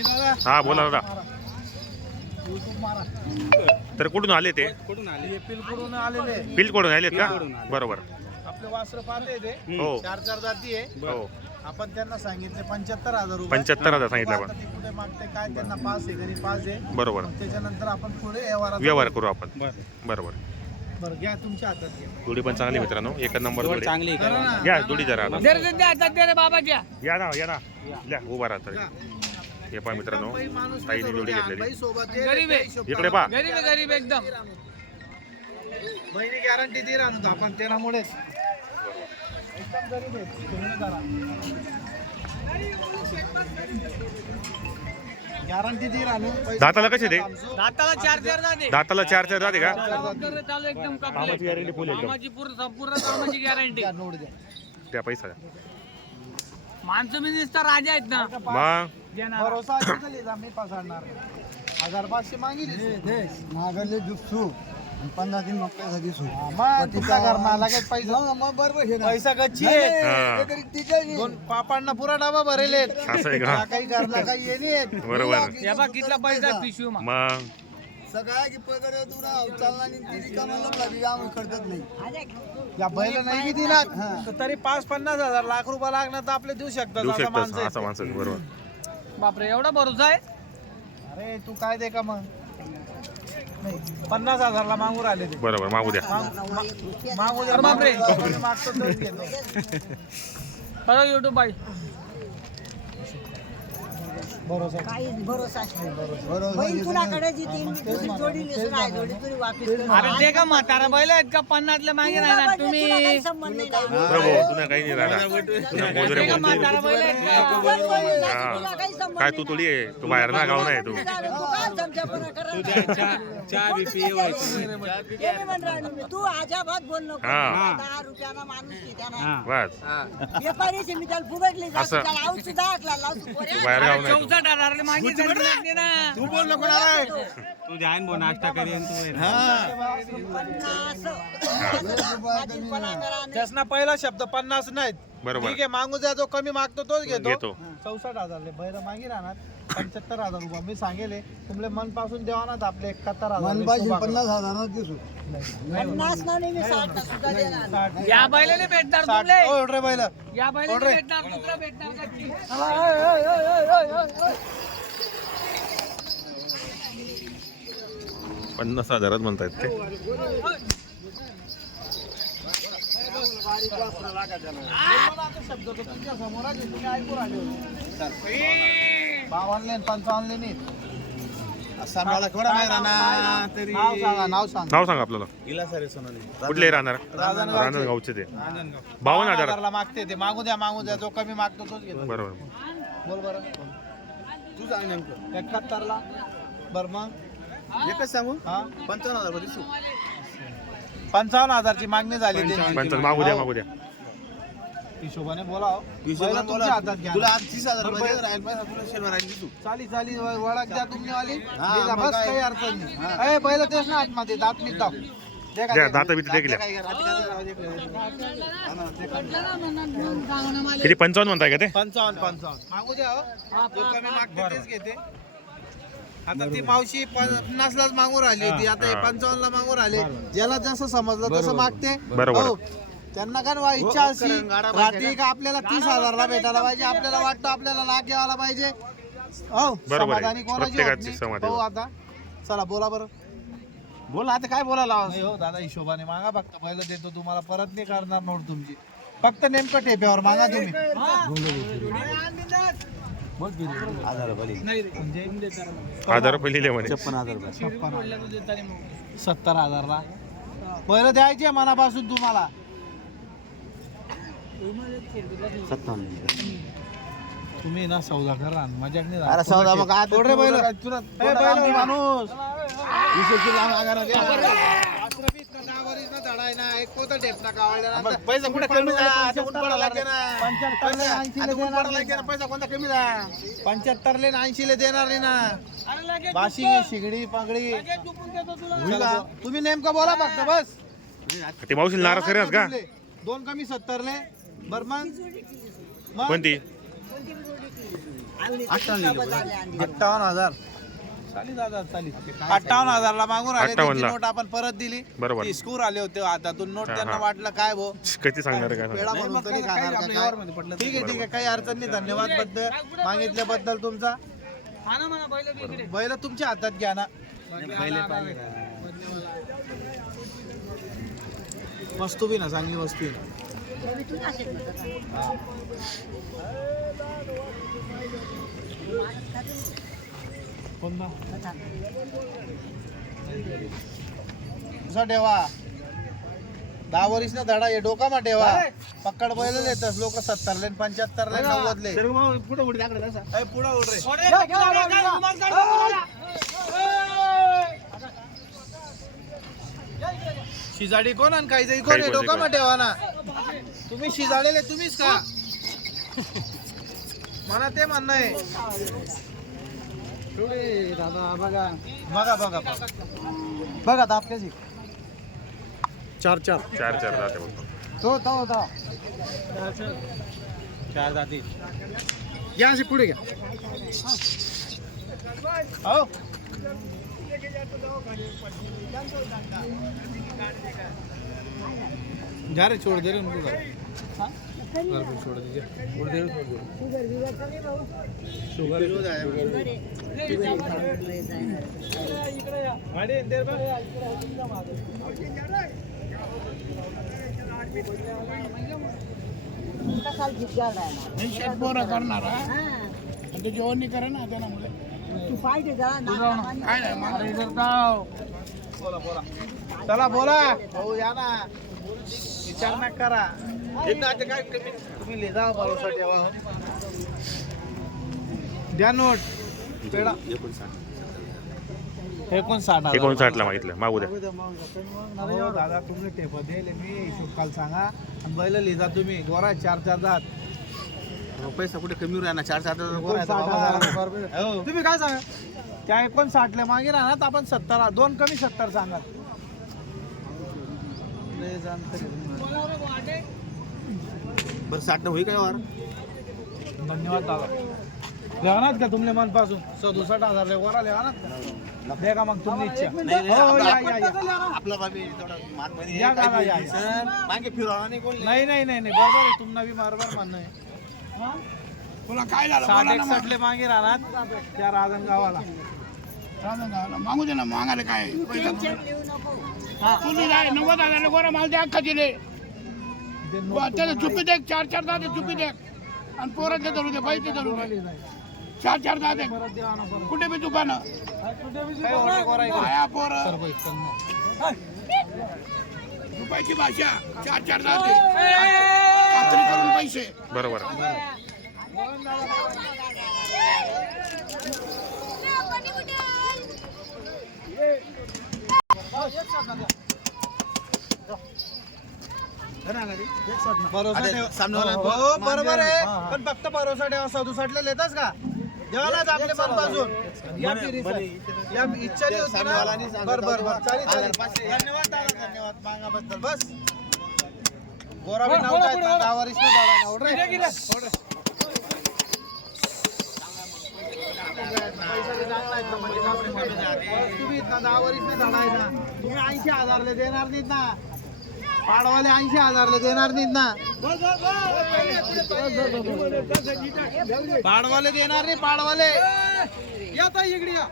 हा बोला दादा. तर कुठून आले ते? कुठून आले? पिलकुडून आलेले. बिलकडून आलेत का? आले. बरोबर. आपले वासर पाहते ते. हो. चार चार जाती आहे. हो. आपण त्यांना सांगितले पंच्याहत्तर हजार रुपये. 75,000 सांगितले आता आपण. ते कुठे मागते काय त्यांना पास आहे घरी पास आहे. बरोबर. त्याच्यानंतर आपण पुढे व्यवहारात व्यवहार करू आपण. बरं. बरोबर. बरं घ्या तुमच्या हातात घ्या. जोडी पण चांगली मित्रांनो. एक नंबर जोड चांगली आहे करा का? ना. घ्या जोडी जरा आता. बाबा घ्या या ना या ना. या. उभा राहा तरी. घ्या. हे पण मित्रांनो ताईने जोडी घेतलेली. गरीब आहे. इकडे करा. पहा. गरीब आहे गरीब एकदम. बहिणी गॅरंटी दे राहतो आपण त्यामुळेच एकदम गरीब आहे तुम्ही करा गॅरंटी दे? राहतो पैसे दाताला कसे ते दाताला चार चार दाते दाताला चार चार जाते का जबाबदारी चालू एकदम कामाची complete. गॅरंटी फुल एकदम. कामाची पूर्ण संपूर्ण कामाची गॅरंटी द्या, नोट द्या. त्या पैसा. माणसं मी नुसता राजा आहेत ना. मग. भरोसा मी पसरणार हजार पाचशे मागितले मागले दुसू पन्नास दिन मग पैसा दिसू. मग तुमच्या घरमाला काय पैसा मग बरोबर हे. पैसा आहे हा. तिच्या पापांना पुरा डबा भरेले काही घरला काही येणे बरोबर. या बा कितला पैसा पिशवी मा मग? सगळ्या की पगार येतो ना चालना नाही ती रिकामा लागली आम्ही खर्चत नाही. या बैल नाही बी दिला तर तरी पाच पन्नास हजार लाख रुपये लागणार तर आपले देऊ शकतात असं. माणसं बरोबर. बापरे एवढा भरोसा आहे? अरे तू काय दे का मग? नाही पन्नास हजारला मागू राहिले ते. बरोबर मागू द्या. माग- मा- मागू दे अरे बापरे. मागतो घेतो. बघा युट्यूब बाई. काहीच भरोसा नाही. बरोबर बैल तुलाकडे देतील मी दुसरी जोडी नेसून आहे जोडी तुला वापस करून अरे ते का म्हातारा बैल आहेत का पन्नासले मागे राहणार तुम्ही तुला काही संबंध नाही ना. बरोबर तुला काही नाही राहणार तुला मोजरे ते का मोजरे. म्हातारा बैल आहेत का? तुला बैल नाही, हा. तुला काही संबंध काय तू. तुली आहे तू बाहेर ना गाव नाही तू तू काय चमच्यापणा करत चहा चहा बी पिये व्हायची मी म्हणून राहिलो मी. तू अजाबात बोल नको हा. दहा रुपयाला माणूस त्याला हा बस व्यापारीचे मी त्याला फुगटली जातो असं. त्याला औषध दाखला लावतो तू पोऱ्या. बाहेर गाव नाही तू तू बोल नको. तू नाश्ता करेन तू त्यासना पहिला शब्द पन्नास नाहीत. बरोबर. ठीक आहे मागू द्या जो कमी मागतो तोच घेतो घेतो. चौसष्ट हजार बैल मागी राहणार पंच्याहत्तर हजार रुपये मी सांगेले तुमले मनपासून द्यावा ना तर आपले एकाहत्तर हजार. पन्नास हजार दिसू पन्नास ना नाही मी साठ सुद्धा देणार साठ. या बैलाने भेटणार साठ. तुमले ओ, रे बैल या बैलाने. भेटणार दुसरा भेटणार नक्की. पन्नास हजारात म्हणतायत ते शब्द तो तुमच्या समोरच आहे, तुम्ही ऐकू राहिले होते. बावनले आणि पंचावन्नले नाही. नाव सांगा नाव सांगा. नाव सांग आपल्याला. कुठले राहणार? राजनगावचे. ते. बावन्न हजार. हजारला मागते ते. मागू द्या मागू द्या. जो कमी मागतो तोच घेतो. बरोबर. बोल बरं. तू सांग नेमकं. एकाहत्तरला. बरं मग? एकच सांगू? हा? पंचावन्न हजार दिसू पंचावन्न हजारची मागणी झाली त्यांची. पंचावन्न. मागू द्या मागू द्या. हिशोबाने बोलाव बैल. तुमच्या हातात घ्या. तुला आज तीस हजार रुपये राहील पैसा तुला शनिवार राहील दिसू चाली चाली व- वळख द्या तुम्ही वाली. हा, दे जा, मग बस काय? काही अडचण नाही. ए पहिलं तेच ना आतमध्ये दात दे का द्या ते? बिता दे? किती पंचावन्न म्हणताय का ते? पंचावन्न पंचावन्न. मागू द्या हो. जो कमी मागते तेच घेते. आता ती मावशी पन्नासलाच मागू राहिली होती आता हे हा. पंचावन्नला मागू राहिले. ज्याला जसं समजलं तसं मागते. बरोबर. हो. त्यांना काय वा इच्छा अशी. राहते का आपल्याला तीस हजारला भेटायला पाहिजे आपल्याला वाटतं आपल्याला लाख घ्यायला पाहिजे. हो बरोबर आहे. समाधानी कोणाची होत प्रत्येकाची नाही. समाधी हो. आता चला बोला बरं. बोला आता काय बोलायला नाही हो दादा हिशोबाने मागा फक्त. पहिलं देतो तुम्हाला परत नाही करणार नोट तुमची. फक्त नेमकं ठेप्यावर मागा तुम्ही. म्हणजे. हजार रुपये लिहिले म्हणे सत्तर हजारला पहिलं द्यायचे मनापासून तुम्हाला. तुम्ही ना सौदा करा मजाक नाही अरे सौदा मग थोडे तू बैल पैसा कुठे कमी जा आता ऊन पडायला लागते ना. आता ऊन पडायला लागते ना, पैसा कोणता कमी जा पंच्याहत्तर ले ऐंशी ले देणार नाही ना. अरे लगेच बाशिंग शिगडी पागडी. लगेच झोपून देतो तुला. चला, तुम्ही नेमकं बोला फक्त बस. ते मावशीला नाराज करेन का? दोन कमी सत्तर ले बर मग? मग? कोणती? अठ्ठावन्न हजार. चालीस हजार चालीस अठ्ठावन्न हजारला मागून आले त्यांची 58 ला. नोट आपण परत दिली. बरोबर. ती स्कूर आले होते हातातून नोट हा, त्यांना. वाटलं काय भो? किती सांगणार आहे काय? पेढा म्हणून तरी खाणार का काय? ठीक आहे ठीक आहे काही अडचण नाही. धन्यवादबद्दल. मागितल्याबद्दल तुमचा. बैल तुमच्या हातात घ्या ना. वस्तू बी ना चांगली वस्तू आहे ना. कसा ठेवा. दहा वरीस ना धडा ये डोका मा ठेवा पक्कड बैल येतात लोक सत्तर लेन पंच्याहत्तर लेन नव्वद ले. पुढे उड रे. शिजाडी कोण आणि काही कोण आहे? डोका मा ठेवा ना. तुम्ही शिजाडेले तुम्हीच का? मला ते म्हणणं आहे. दादा बघा. बघा बघा बघा. बघा दाबक्याची. चार चार. चार चार जाते बोलतो. तो तो तो. चार जाती या असे पुढे घ्या. हो. जा रे छोड़ दे रे उनको घर घर को छोड़ दीजिए छोड़ दे छोड़ दे शुगर हो जाएगा गाड़ी ना मुले तू पाहिजे जरा नाक बोला बोला. चला बोला. हो या ना. विचार नका करा. एकदा आता काय कमी तुम्ही ले जा भरोसा ठेवा हो. द्या नोट. एकोणसाठ. एकोणसाठला मागितलं. मागू द्या. दादा तुम्ही टेप दिले मी हिशोब काल सांगा. आणि बैल लिहिजा तुम्ही. गोरा चार चार जात पैसा कुठे कमी राहणार चार चार. हो. तुम्ही काय सांगा? त्या एकोणसाठ ला मागे राहणार आपण सत्तर दोन कमी सत्तर सांगा. बरं साठ होई काय वार? धन्यवाद दादा. लेवनात का तुमले मनपासून. सदुसष्ट हजार लेवरा लेवनात का दे का मग तुम्ही इच्छा. हो, या, या, या. आपला बाबी थोडा मानमध्ये या दादा, या, या. मागे फिरवणार नाही कोण. नाही नाही नाही नाही. बरोबर आहे तुम्हाला बी बरोबर म्हणणं आहे. तुला काय झालं? साठ एकसष्ट ले मागे राहणार त्या राजन गावाला मागू दे ना मागायला तुम्ही काय नव्वद हजार गोरा माल द्या अख्खा दिले ते नोट त्याला चुपी दे चार चार दादे चुपी दे आणि पोराचे धरू दे पैसे धरू दे. चार चार दादे. कुठे बी दुकानं? आया पोर. रुपयाची भाषा. चार चार दादे. खात्री करून पैसे. बरोबर. भरोसा अरे. सामनेवाला- हो बरोबर आहे पण फक्त भरोसा ठेवा सदुसष्टला लेतास का जेवायलाच आपले या फिरीचं. या इच्छा नाही होती ना बर बर बर होता. चालेल चालेल हजार पाचशे. धन्यवाद दादा धन्यवाद मागाबद्दल बस गोरा बी नव्हता येत ना, दहा वरीस नाही झाला ना. ओढ रे. ओढ रे. पैसा बी चांगला आहेत ना, म्हणजे जास्त कमी नाही. वस्तू बी आहेत ना, दहा वरीस नाही झाला आहे ना. हे ऐंशी हजारले देणार नाहीत ना पाडवाले ऐंशी हजारले देणार नाहीत ना. पाडवाले देणार नाही पाडवाले. या ताई इकडे या.